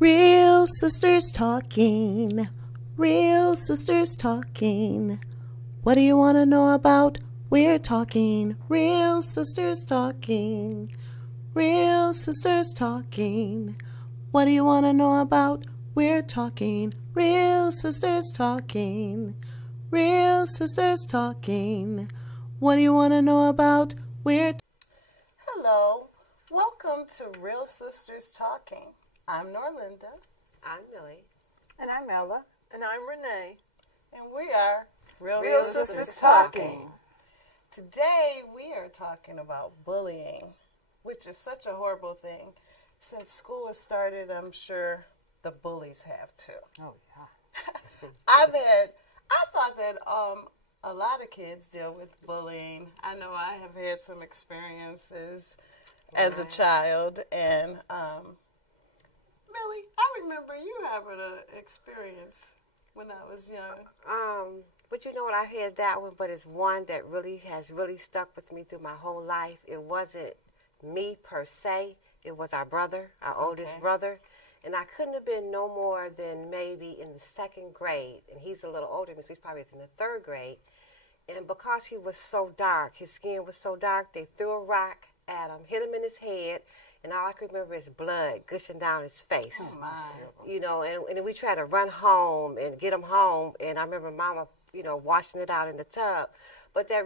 Real sisters talking. Real sisters talking. What do you want to know about? We're talking. Real sisters talking. Real sisters talking. What do you want to know about? We're talking. Real sisters talking. Real sisters talking. What do you want to know about? Hello. Welcome to Real Sisters Talking. I'm Norlinda. I'm Millie. And I'm Ella. And I'm Renee. And we are Real Sisters Talking. Today we are talking about bullying, which is such a horrible thing. Since school has started, I'm sure the bullies have too. Oh, yeah. I thought that a lot of kids deal with bullying. I know I have had some experiences as a child, and Millie, I remember you having an experience when I was young. But you know what? I had that one, but it's one that has stuck with me through my whole life. It wasn't me per se. It was our brother, our oldest brother. And I couldn't have been no more than maybe in the second grade. And he's a little older than me, so he's probably in the third grade. And because he was so dark, his skin was so dark, they threw a rock at him, hit him in his head, and all I could remember is blood gushing down his face. Oh, my. You know, and we tried to run home and get him home, and I remember Mama, washing it out in the tub. But I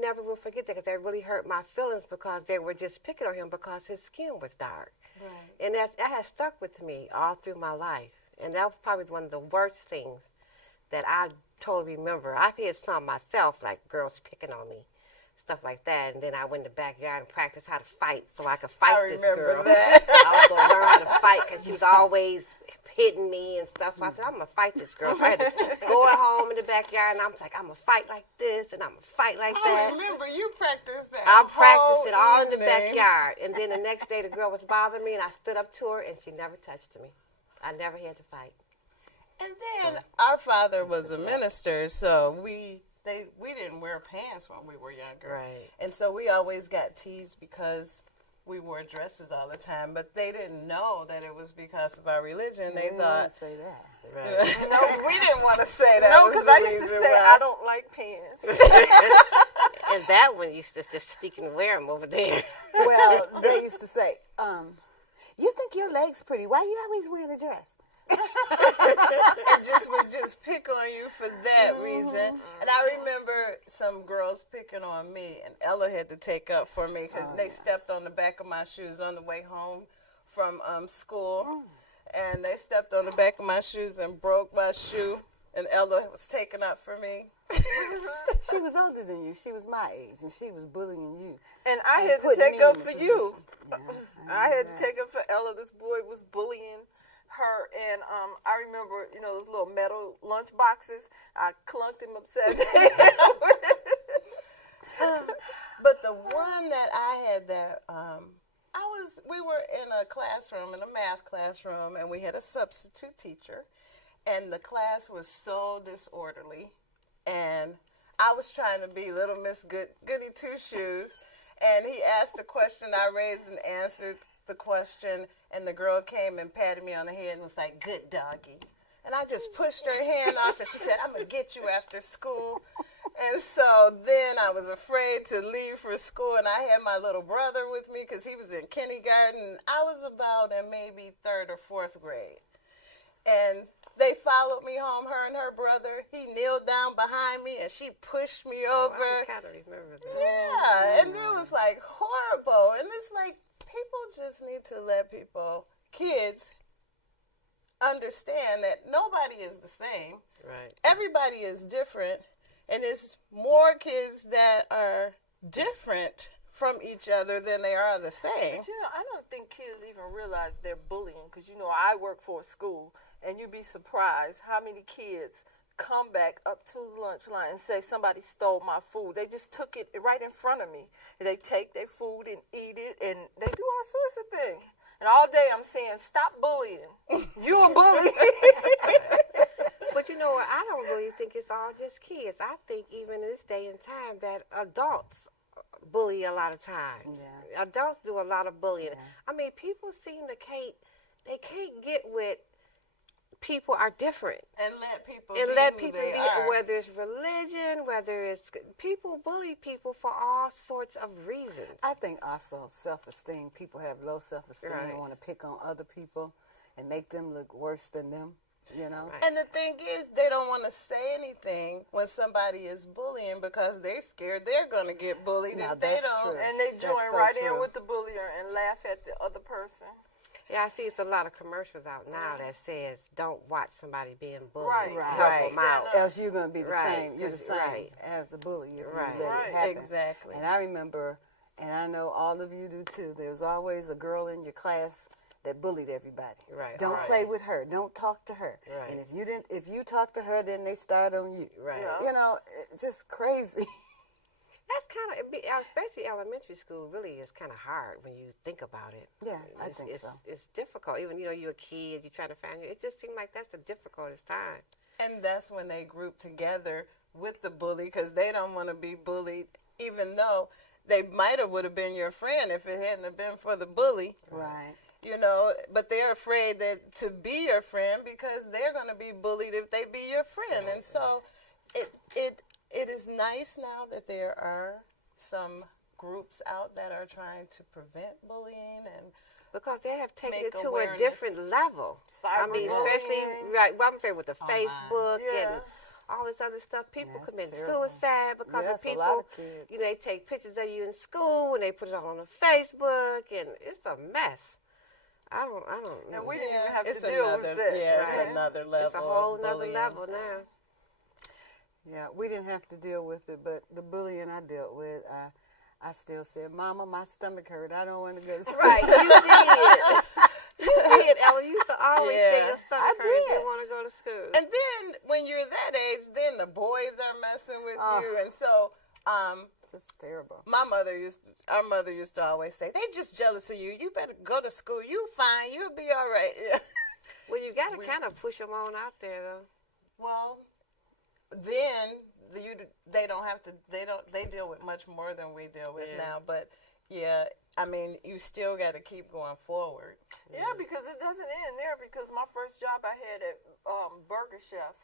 never will forget that because that really hurt my feelings because they were just picking on him because his skin was dark. Right. And that has stuck with me all through my life. And that was probably one of the worst things that I totally remember. I've had some myself, like girls picking on me, stuff like that. And then I went in the backyard and practiced how to fight so I could fight this girl. I remember that. I was going to learn how to fight because she was always hitting me and stuff. So I said, I'm going to fight this girl. So I had to go at home in the backyard, and I'm like, I'm going to fight like this, and I'm going to fight like that. I remember you practiced that. I practiced it all in the evening. backyard. And then the next day, the girl was bothering me, and I stood up to her, and she never touched me. I never had to fight. And then our father was a minister, so we didn't wear pants when we were younger. Right. And so we always got teased because we wore dresses all the time, but they didn't know that it was because of our religion. They thought, say that. Right. no, we didn't want to say that. No, was because the I used to reason say why. I don't like pants. And that one used to just sneak and wear them over there. Well, they used to say, you think your leg's pretty. Why you always wearing a dress? would just pick on you for that reason. And I remember some girls picking on me, and Ella had to take up for me because they stepped on the back of my shoes on the way home from school. And they stepped on the back of my shoes and broke my shoe, and Ella was taking up for me. She was older than you. She was my age, and she was bullying you. And I had to putting take me up in for a you. position. I had to take up for Ella. This boy was bullying her, and I remember, those little metal lunch boxes. I clunked him upside the head. But the one that I had that we were in a classroom, in a math classroom, and we had a substitute teacher, and the class was so disorderly, and I was trying to be Little Miss Goody Two Shoes, and he asked a question, I raised and answered the question, and the girl came and patted me on the head and was like, "Good doggy." And I just pushed her hand off, and she said, "I'm going to get you after school." And so then I was afraid to leave for school, and I had my little brother with me because he was in kindergarten. I was about in maybe third or fourth grade. And they followed me home, her and her brother. He kneeled down behind me, and she pushed me over. I kind of remember that. Yeah, and it was like horrible. And it's like people just need to let kids understand that nobody is the same. Right. Everybody is different, and it's more kids that are different from each other than they are the same. But, I don't think kids even realize they're bullying because, I work for a school, and you'd be surprised how many kids come back up to the lunch line and say somebody stole my food. They just took it right in front of me. They take their food and eat it, and they do all sorts of things. And all day I'm saying, stop bullying. You a bully. But you know what? I don't really think it's all just kids. I think even in this day and time that adults bully a lot of times. Yeah. Adults do a lot of bullying. Yeah. I mean, people seem to can't they can't get with people are different. And let people And be let who people they be, are. whether it's religion, whether it's people bully people for all sorts of reasons. I think also self-esteem. People have low self-esteem Right. and want to pick on other people and make them look worse than them. You know. Right. And the thing is, they don't want to say anything when somebody is bullying because they're scared they're going to get bullied Now, if they that's don't. true. And they join That's so right true. in with the bullier and laugh at the other person. Yeah, I see it's a lot of commercials out now that says don't watch somebody being bullied. Right. Right. Help them out. Else you're going to be the Right. same. You're the same Right. as the bully if Right. you let Right. it happen. Exactly. And I remember, and I know all of you do too, there was always a girl in your class that bullied everybody. Right. Don't Right. play with her. Don't talk to her. Right. And if you talk to her, then they start on you. Right. Yeah. You know, it's just crazy. That's kind of, especially elementary school, really is kind of hard when you think about it. Yeah, I think it's, so. It's difficult. Even, you're a kid, you're trying to find it just seems like that's the difficultest time. And that's when they group together with the bully because they don't want to be bullied, even though they might have would have been your friend if it hadn't have been for the bully. Right. You know, but they're afraid that to be your friend because they're going to be bullied if they be your friend. And so it is nice now that there are some groups out that are trying to prevent bullying and Because they have taken Make it to awareness. a different level. I mean, Cyberbullying. especially, right, well, I'm saying with the Online. Facebook Yeah. and all this other stuff. People That's commit terrible. suicide because Yes, of people. a lot of kids. They take pictures of you in school and they put it all on the Facebook, and it's a mess. I don't know. And we didn't even have it's to deal another with that. it's Right. another level. It's a whole of nother bullying. level now. Yeah, we didn't have to deal with it, but the bullying I dealt with, I still said, "Mama, my stomach hurt. I don't want to go to school." Right, you did. You did, Ella. You used to always say Yeah, your stomach I hurt. You did. didn't want to go to school. And then when you're that age, then the boys are messing with you, and so Just terrible. our mother used to always say, "They just jealous of you. You better go to school. You fine. You'll be all right." Well, you got to kind of push them on out there, though. Well, then they don't have to. They deal with much more than we deal with Yeah. now. But yeah, I mean, you still got to keep going forward. Yeah, because it doesn't end there. Because my first job I had at Burger Chef,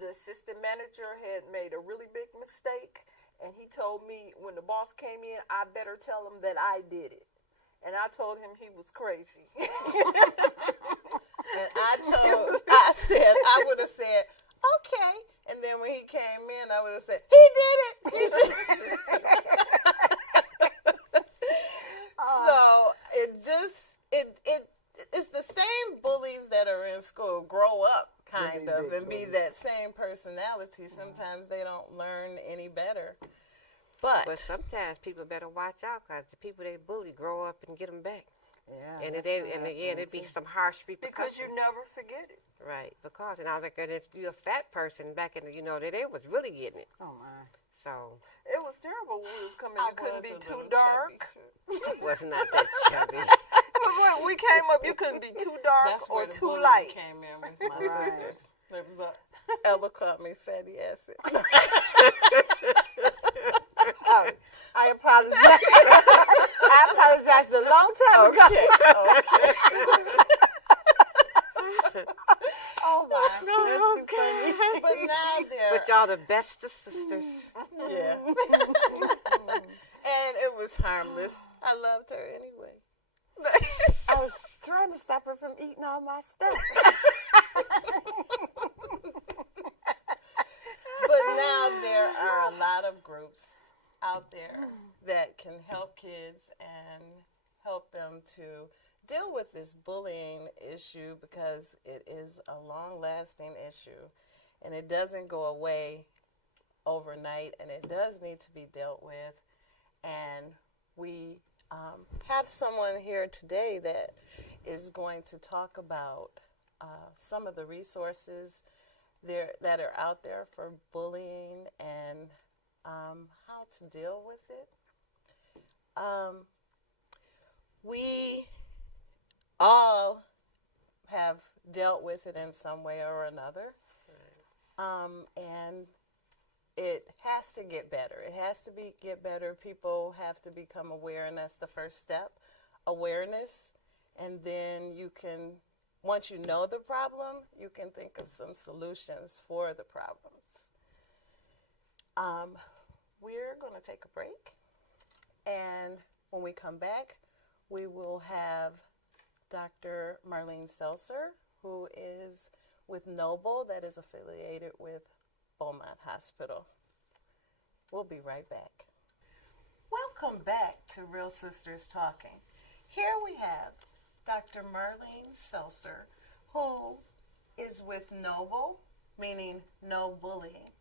the assistant manager had made a really big mistake, and he told me when the boss came in, I better tell him that I did it. And I told him he was crazy. And I said, I would have said, okay. And then when he came in, I would have said, he did it. He did it. So it's the same bullies that are in school grow up kind Really of big and be bullies. that same personality. Sometimes they don't learn any better. But sometimes people better watch out because the people they bully grow up and get them back. Yeah. And that's it what it'd happened, be too. some harsh repercussions. because you never forget it. Right, because, and I reckon if you're a fat person back in the, they was really getting it. Oh my. So, It was terrible when we was coming. I You couldn't was be a too little dark. chubby, too. it was not that chubby. But when we came up, you couldn't be too dark That's or where the too bullying light. came in with my Right. sisters. There was Ella called me fatty acid. Oh, I apologize. I apologized a long time ago. Okay. Oh my. That's too funny. But now they're But y'all the best of sisters. yeah. And it was harmless. I loved her anyway. I was trying to stop her from eating all my stuff. But now there are a lot of groups out there that can help kids and help them to deal with this bullying issue because it is a long-lasting issue and it doesn't go away overnight and it does need to be dealt with. And we have someone here today that is going to talk about some of the resources that are out there for bullying and how to deal with it. We all have dealt with it in some way or another, and it has to get better. It has to get better. People have to become aware, and that's the first step, awareness. and then you can, once you know the problem, you can think of some solutions for the problems. We're going to take a break, and when we come back, we will have Dr. Marlene Seltzer, who is with Nobel, that is affiliated with Beaumont Hospital. We'll be right back. Welcome back to Real Sisters Talking. Here we have Dr. Marlene Seltzer, who is with Nobel, meaning no bullying.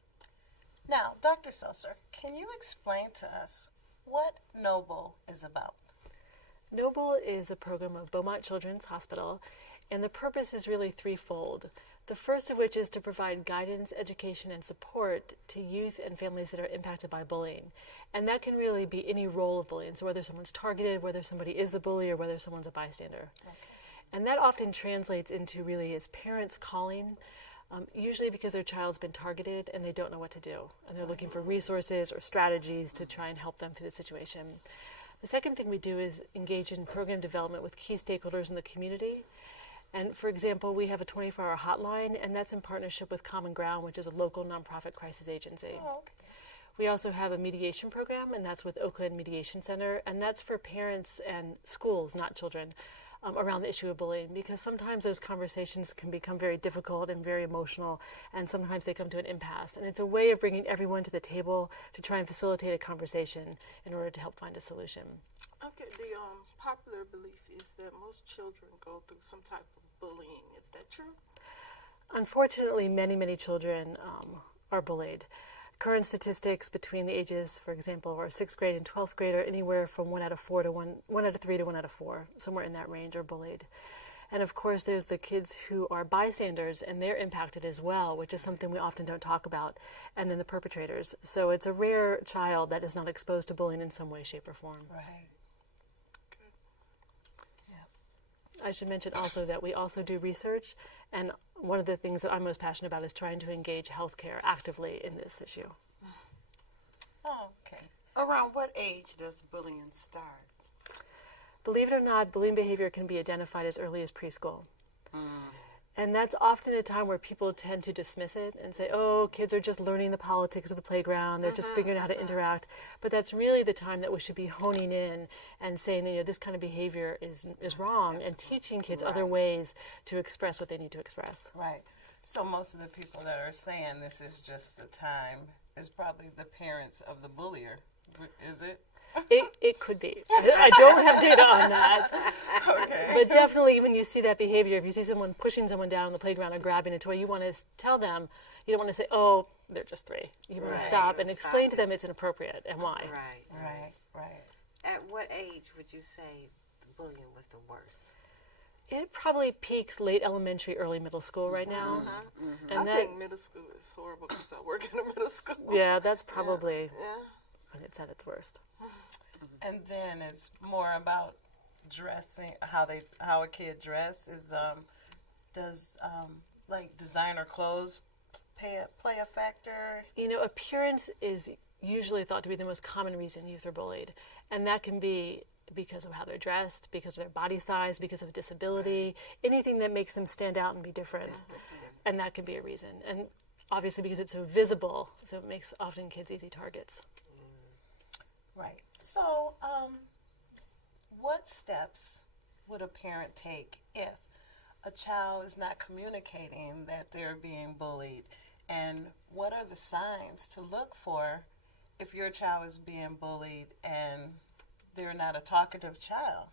Now, Dr. Seltzer, can you explain to us what Nobel is about? Nobel is a program of Beaumont Children's Hospital, and the purpose is really threefold. The first of which is to provide guidance, education, and support to youth and families that are impacted by bullying. And that can really be any role of bullying, so whether someone's targeted, whether somebody is the bully, or whether someone's a bystander. Okay. And that often translates into really as parents calling, usually because their child's been targeted and they don't know what to do. And they're looking for resources or strategies to try and help them through the situation. The second thing we do is engage in program development with key stakeholders in the community. And for example, we have a 24-hour hotline, and that's in partnership with Common Ground, which is a local nonprofit crisis agency. Oh, okay. We also have a mediation program, and that's with Oakland Mediation Center, and that's for parents and schools, not children, around the issue of bullying, because sometimes those conversations can become very difficult and very emotional, and sometimes they come to an impasse. And it's a way of bringing everyone to the table to try and facilitate a conversation in order to help find a solution. Okay, the popular belief is that most children go through some type of bullying. Is that true? Unfortunately, many children are bullied. Current statistics between the ages, for example, of our 6th grade and 12th grade are anywhere from 1 out of 4 to 1 out of 3 to 1 out of 4, somewhere in that range are bullied. And of course, there's the kids who are bystanders, and they're impacted as well, which is something we often don't talk about, and then the perpetrators. So it's a rare child that is not exposed to bullying in some way, shape, or form. Right. I should mention also that we also do research, and one of the things that I'm most passionate about is trying to engage healthcare actively in this issue. Oh, okay. Around what age does bullying start? Believe it or not, bullying behavior can be identified as early as preschool. And that's often a time where people tend to dismiss it and say, oh, kids are just learning the politics of the playground. They're just figuring out how to interact. But that's really the time that we should be honing in and saying, you know, this kind of behavior is wrong, and teaching kids other ways to express what they need to express. Right. So most of the people that are saying this is just the time is probably the parents of the bullier. Is it? It could be. I don't have data on that. Okay. But definitely when you see that behavior, if you see someone pushing someone down on the playground or grabbing a toy, you want to tell them, you don't want to say, oh, they're just 3. You want to stop and explain to them it's inappropriate and why. Right. At what age would you say the bullying was the worst? It probably peaks late elementary, early middle school right now. And I think middle school is horrible because I work in a middle school. Yeah, that's probably Yeah. when it's at its worst. And then it's more about dressing, how a kid dresses. Does like designer clothes play a factor? You know, appearance is usually thought to be the most common reason youth are bullied, and that can be because of how they're dressed, because of their body size, because of disability, anything that makes them stand out and be different, and that can be a reason. And obviously because it's so visible, so it makes often kids easy targets. Right. So, what steps would a parent take if a child is not communicating that they're being bullied? And what are the signs to look for if your child is being bullied and they're not a talkative child?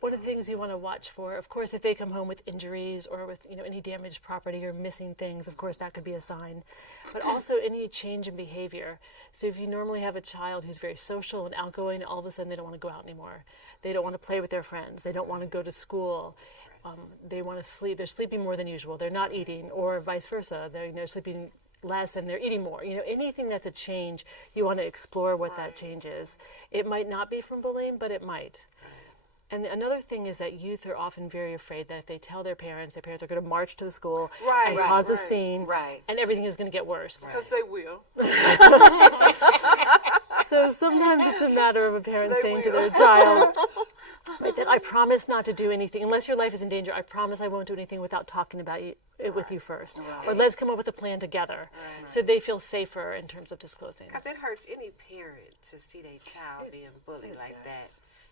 One of the things you want to watch for, of course, if they come home with injuries or with, you know, any damaged property or missing things, of course, that could be a sign. But also any change in behavior. So if you normally have a child who's very social and outgoing, all of a sudden they don't want to go out anymore. They don't want to play with their friends. They don't want to go to school. They want to sleep. They're sleeping more than usual. They're not eating, or vice versa. They're sleeping less and they're eating more. You know, anything that's a change, you want to explore what that change is. It might not be from bullying, but it might. And another thing is that youth are often very afraid that if they tell their parents are going to march to the school and cause a scene, and everything is going to get worse. Because they will. So sometimes it's a matter of a parent saying to their child, Right, that I promise not to do anything unless your life is in danger. I promise I won't do anything without talking about it with you first, or let's come up with a plan together, so they feel safer in terms of disclosing. Because it hurts any parent to see their child being bullied like that.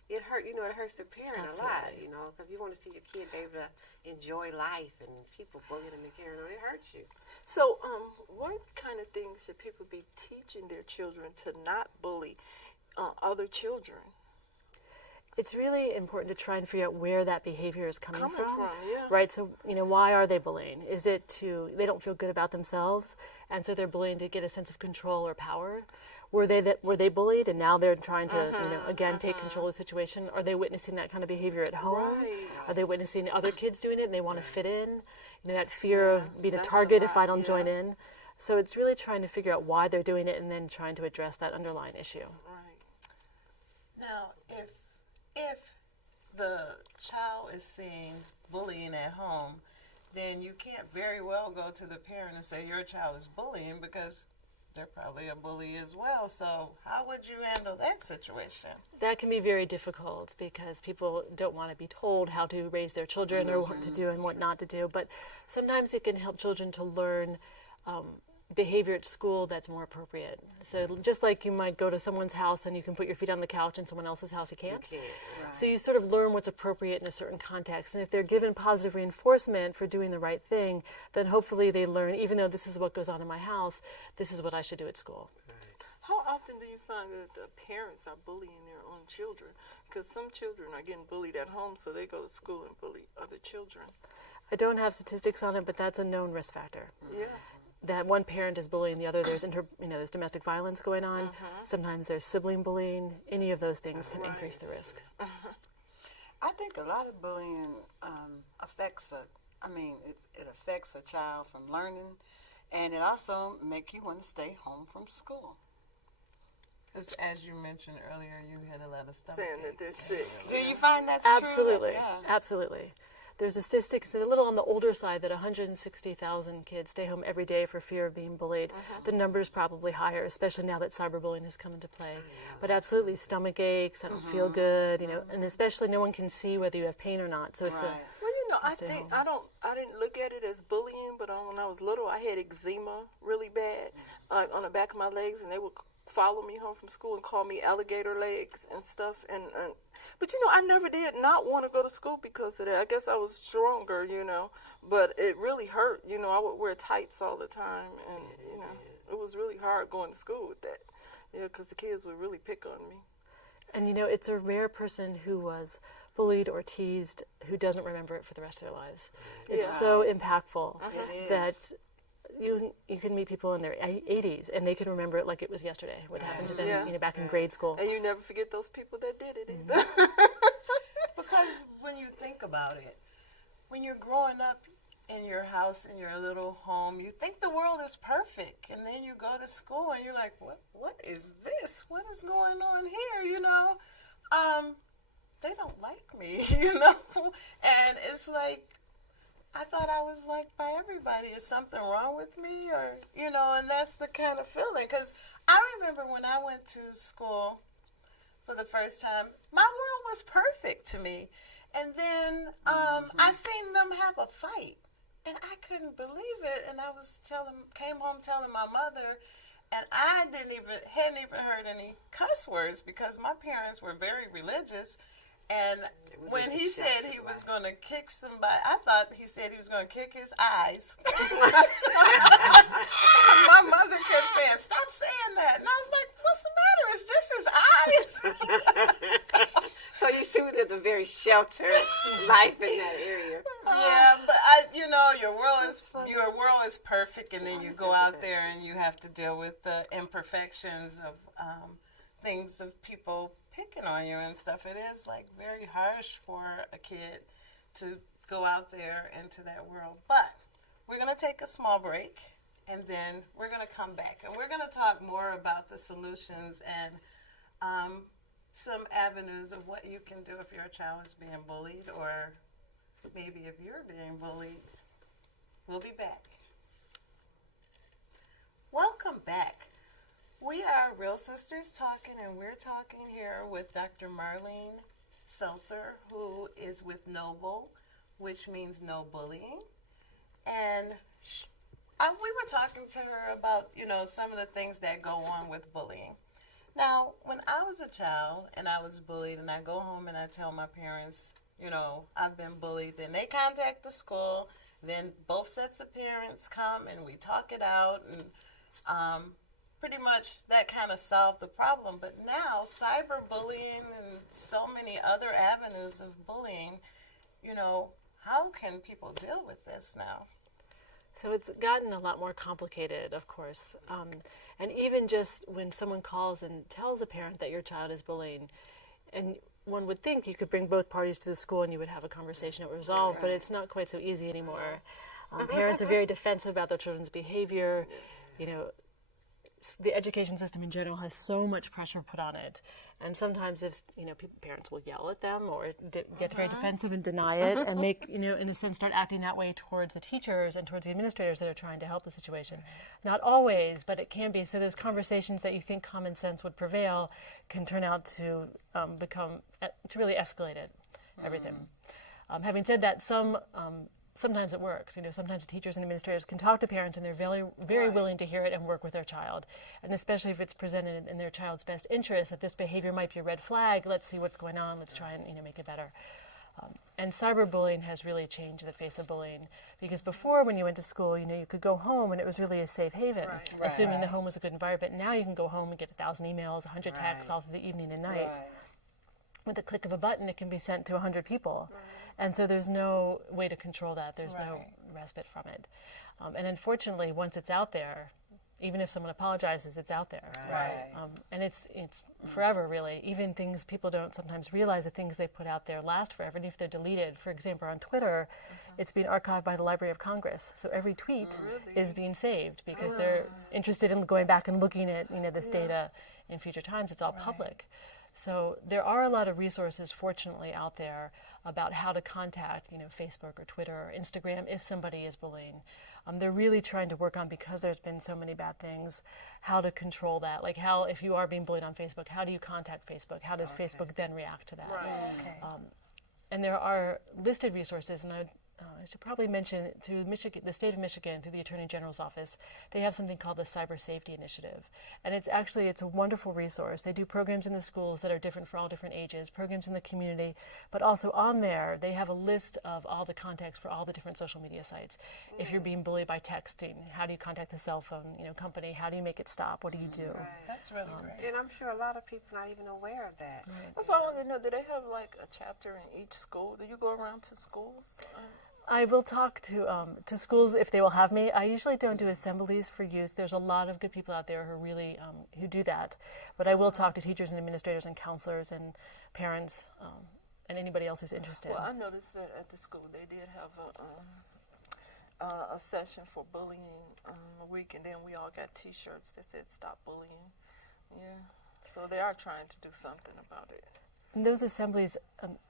It hurts the parent a lot, because you want to see your kid be able to enjoy life, and people bullying them and carrying on. It hurts you. So, what kind of things should people be teaching their children to not bully other children? It's really important to try and figure out where that behavior is coming from. Yeah. Right, so, why are they bullying? Is it they don't feel good about themselves, and so they're bullying to get a sense of control or power? Were they bullied, and now they're trying to, again, take control of the situation? Are they witnessing that kind of behavior at home? Right. Are they witnessing other kids doing it, and they want to fit in? That fear of being a target if I don't join in. So it's really trying to figure out why they're doing it, and then trying to address that underlying issue. Right. Now, if the child is seeing bullying at home, then you can't very well go to the parent and say your child is bullying, because they're probably a bully as well. So how would you handle that situation? That can be very difficult because people don't want to be told how to raise their children or what to do and what not to do. But sometimes it can help children to learn behavior at school that's more appropriate. So just like you might go to someone's house and you can put your feet on the couch, and someone else's house you can't. So you sort of learn what's appropriate in a certain context. And if they're given positive reinforcement for doing the right thing, then hopefully they learn, even though this is what goes on in my house, this is what I should do at school. How often do you find that the parents are bullying their own children? Because some children are getting bullied at home, so they go to school and bully other children. I don't have statistics on it, but that's a known risk factor. Yeah. That one parent is bullying the other. There's there's domestic violence going on. Sometimes there's sibling bullying. Any of those things can increase the risk. I think a lot of bullying affects it affects a child from learning, and it also makes you want to stay home from school. Because as you mentioned earlier, you had a lot of stomach Saying that they're aches. sick. Do you find that's Absolutely, true? Yeah. absolutely. There's a statistic that's a little on the older side that 160,000 kids stay home every day for fear of being bullied. The number's probably higher, especially now that cyberbullying has come into play. But absolutely, stomach aches, I don't feel good, and especially no one can see whether you have pain or not. So it's Right. Well, I think I didn't look at it as bullying, but when I was little, I had eczema really bad on the back of my legs, and they would follow me home from school and call me alligator legs and stuff. But I never did not want to go to school because of that. I guess I was stronger, but it really hurt. I would wear tights all the time, and it was really hard going to school with that. Because the kids would really pick on me. And it's a rare person who was bullied or teased who doesn't remember it for the rest of their lives. It's so impactful that you can meet people in their 80s and they can remember it like it was yesterday, what happened to them back in grade school. And you never forget those people that did it either. Because when you think about it, when you're growing up in your house, in your little home, you think the world is perfect, and then you go to school and you're like, what is this? What is going on here? They don't like me, and it's like, I thought I was liked by everybody. Is something wrong with me? Or, and that's the kind of feeling. Because I remember when I went to school for the first time, my world was perfect to me. And then I seen them have a fight. And I couldn't believe it. And I came home telling my mother, and I hadn't even heard any cuss words because my parents were very religious. And when he said he was going to kick somebody, I thought he said he was going to kick his eyes. My mother kept saying, "Stop saying that." And I was like, "What's the matter? It's just his eyes." So you see, there's a very sheltered life in that area. Yeah, but your world is perfect, and then you go out there and you have to deal with the imperfections of things of people picking on you and stuff. It is like very harsh for a kid to go out there into that world. But we're going to take a small break, and then we're going to come back, and we're going to talk more about the solutions and some avenues of what you can do if your child is being bullied, or maybe if you're being bullied. We'll be back. Welcome back. We are Real Sisters Talking, and we're talking here with Dr. Marlene Seltzer, who is with Nobel, which means no bullying. And we were talking to her about, some of the things that go on with bullying. Now, when I was a child and I was bullied, and I go home and I tell my parents, I've been bullied, then they contact the school, then both sets of parents come and we talk it out, and pretty much that kind of solved the problem. But now, cyberbullying and so many other avenues of bullying, how can people deal with this now? So it's gotten a lot more complicated, of course. And even just when someone calls and tells a parent that your child is bullying, and one would think you could bring both parties to the school and you would have a conversation that would resolve, but it's not quite so easy anymore. Parents are very defensive about their children's behavior. The education system in general has so much pressure put on it. And sometimes if, parents will yell at them or get very defensive and deny it and make, in a sense, start acting that way towards the teachers and towards the administrators that are trying to help the situation. Not always, but it can be. So those conversations that you think common sense would prevail can turn out to to really escalate everything. Having said that, sometimes it works. Sometimes teachers and administrators can talk to parents and they're very, very willing to hear it and work with their child. And especially if it's presented in their child's best interest, that this behavior might be a red flag, let's see what's going on, let's try and make it better. And cyberbullying has really changed the face of bullying, because before, when you went to school, you could go home and it was really a safe haven, assuming the home was a good environment. Now you can go home and get 1,000 emails, 100 texts all through the evening and night. With the click of a button, it can be sent to 100 people. And so there's no way to control that. There's no respite from it. And unfortunately, once it's out there, even if someone apologizes, it's out there. And it's forever, really. Even things people don't sometimes realize, the things they put out there last forever, and if they're deleted. For example, on Twitter, it's being archived by the Library of Congress. So every tweet is being saved because they're interested in going back and looking at this data in future times. It's all public. So there are a lot of resources, fortunately, out there about how to contact, Facebook or Twitter or Instagram if somebody is bullying. They're really trying to work on, because there's been so many bad things, how to control that. Like how, if you are being bullied on Facebook, how do you contact Facebook? How does Facebook then react to that? And there are listed resources, and I should probably mention, through the state of Michigan, through the Attorney General's office, they have something called the Cyber Safety Initiative. And it's a wonderful resource. They do programs in the schools that are different for all different ages, programs in the community, but also on there, they have a list of all the contacts for all the different social media sites. If you're being bullied by texting, how do you contact the cell phone company? How do you make it stop? What do you do? That's really great. And I'm sure a lot of people are not even aware of that. That's all I want to know. Do they have like a chapter in each school? Do you go around to schools? I will talk to schools if they will have me. I usually don't do assemblies for youth. There's a lot of good people out there who really who do that. But I will talk to teachers and administrators and counselors and parents and anybody else who's interested. Well, I noticed that at the school they did have a session for bullying a week, and then we all got T-shirts that said "Stop Bullying." Yeah, so they are trying to do something about it. And those assemblies,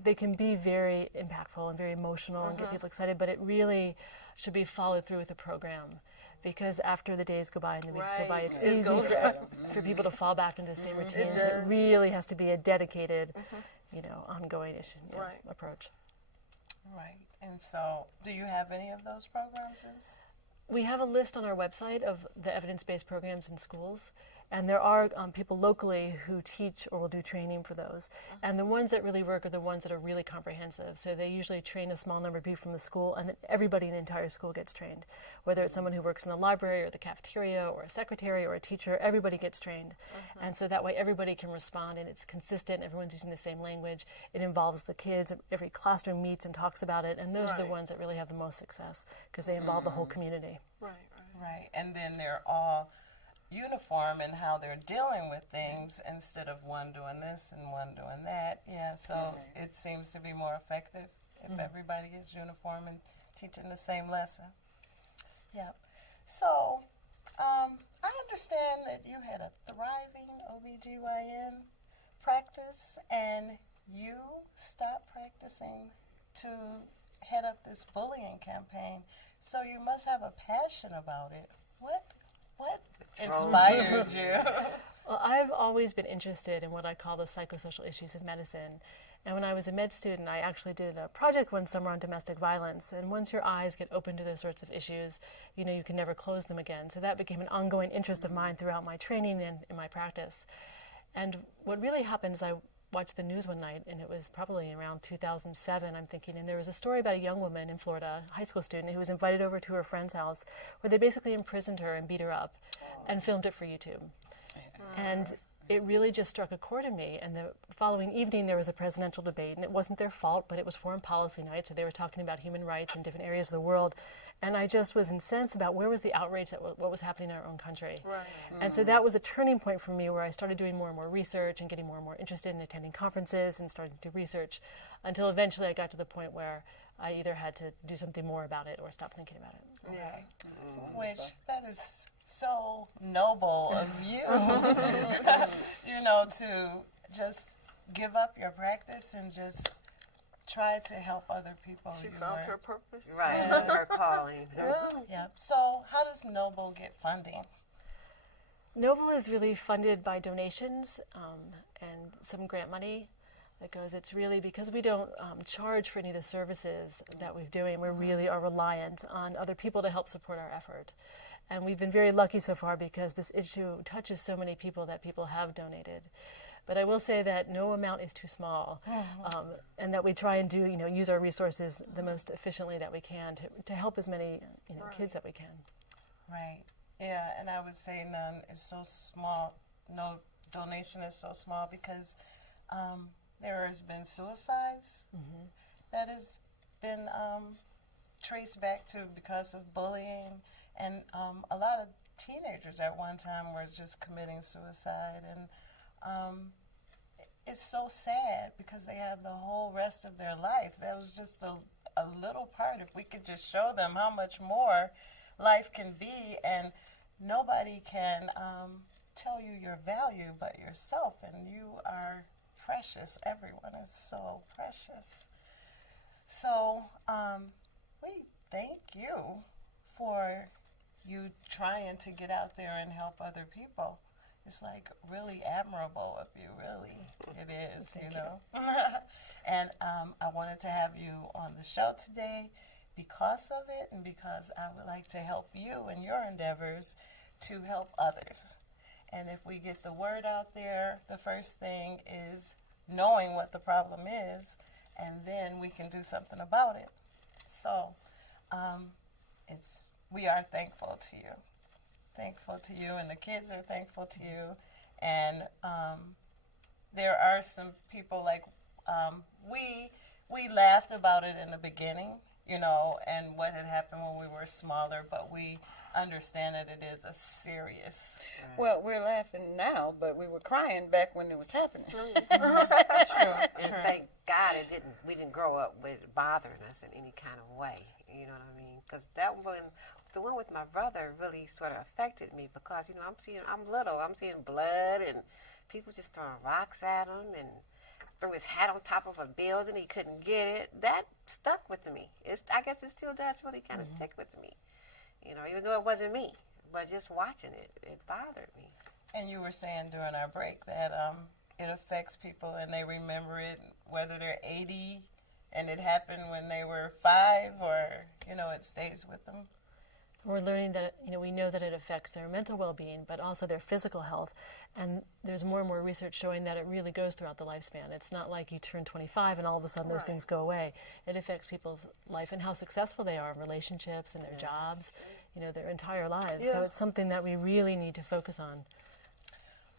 they can be very impactful and very emotional and get people excited, but it really should be followed through with a program, because after the days go by and the weeks go by, it's easy for people to fall back into the same routines. It really has to be a dedicated, ongoing approach. Right. And so, do you have any of those programs? We have a list on our website of the evidence-based programs in schools. And there are people locally who teach or will do training for those. And the ones that really work are the ones that are really comprehensive. So they usually train a small number of people from the school, and then everybody in the entire school gets trained. Whether it's someone who works in the library or the cafeteria or a secretary or a teacher, everybody gets trained. And so that way everybody can respond, and it's consistent. Everyone's using the same language. It involves the kids. Every classroom meets and talks about it. And those are the ones that really have the most success, because they involve the whole community. Right. And then they're all uniform in how they're dealing with things, instead of one doing this and one doing that. Yeah, so it seems to be more effective if everybody is uniform and teaching the same lesson. Yep. So I understand that you had a thriving OBGYN practice, and you stopped practicing to head up this bullying campaign. So you must have a passion about it. What inspired you? Well, I've always been interested in what I call the psychosocial issues of medicine. And when I was a med student, I actually did a project one summer on domestic violence. And once your eyes get open to those sorts of issues, you know, you can never close them again. So that became an ongoing interest of mine throughout my training and in my practice. And what really happened is I watched the news one night, and it was probably around 2007, I'm thinking, and there was a story about a young woman in Florida, a high school student, who was invited over to her friend's house where they basically imprisoned her and beat her up and filmed it for YouTube. And it really just struck a chord in me. And the following evening, there was a presidential debate, and it wasn't their fault, but it was foreign policy night, so they were talking about human rights in different areas of the world. And I just was incensed about where was the outrage that what was happening in our own country. Right. And so that was a turning point for me, where I started doing more and more research and getting more and more interested in attending conferences and starting to research, until eventually I got to the point where I either had to do something more about it or stop thinking about it. Yeah. Which, that is so noble of you, you know, to just give up your practice and just try to help other people. She found her purpose. Right, her calling. Yeah. So how does Nobel get funding? Nobel is really funded by donations and some grant money that goes. It's really because we don't charge for any of the services that we're doing. We really are reliant on other people to help support our effort. And we've been very lucky so far because this issue touches so many people that people have donated. But I will say that no amount is too small, and that we try and do, you know, use our resources the most efficiently that we can to help as many, you know, kids that we can. Right. Yeah, and I would say none is so small. No donation is so small because there has been suicides that has been traced back to because of bullying, and a lot of teenagers at one time were just committing suicide, and it's so sad because they have the whole rest of their life. That was just a little part. If we could just show them how much more life can be, and nobody can tell you your value but yourself, and you are precious. Everyone is so precious. So we thank you for you trying to get out there and help other people. It's like really admirable of you, really. It is, you know. And I wanted to have you on the show today because of it, and because I would like to help you in your endeavors to help others. And if we get the word out there, the first thing is knowing what the problem is, and then we can do something about it. So we are thankful to you. Thankful to you, and the kids are thankful to you. And there are some people, like we laughed about it in the beginning, you know, and what had happened when we were smaller, but we understand that it is a serious. Well, we're laughing now, but we were crying back when it was happening. True. And thank God we didn't grow up with it bothering us in any kind of way. You know what I mean? Because the one with my brother really sort of affected me, because, you know, I'm little, I'm seeing blood and people just throwing rocks at him, and threw his hat on top of a building, he couldn't get it. That stuck with me. I guess it still does really kind of stick with me. You know, even though it wasn't me, but just watching it bothered me. And you were saying during our break that it affects people and they remember it, whether they're 80 and it happened when they were 5, or, you know, it stays with them. We're learning that, you know, we know that it affects their mental well-being, but also their physical health. And there's more and more research showing that it really goes throughout the lifespan. It's not like you turn 25 and all of a sudden those things go away. It affects people's life and how successful they are in relationships and their jobs, you know, their entire lives. Yeah. So it's something that we really need to focus on.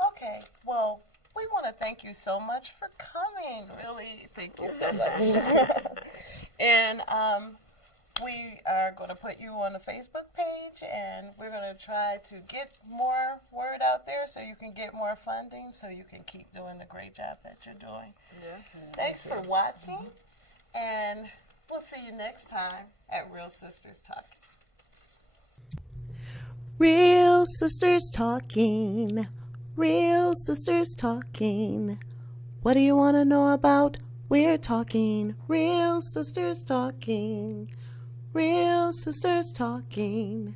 Okay, well, we want to thank you so much for coming. Really, thank you so much. And we are going to put you on the Facebook page, and we're going to try to get more word out there so you can get more funding, so you can keep doing the great job that you're doing. Yeah. Thanks for watching, and we'll see you next time at Real Sisters Talking. Real Sisters Talking. Real Sisters Talking. What do you want to know about? We're talking. Real Sisters Talking. Real Sisters Talking.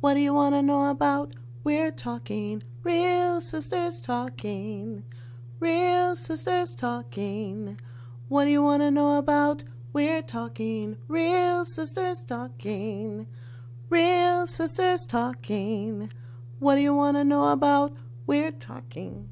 What do you want to know about? We're talking. Real Sisters Talking. Real Sisters Talking. What do you want to know about? We're talking Real Sisters Talking. Real Sisters Talking. What do you want to know about? We're talking.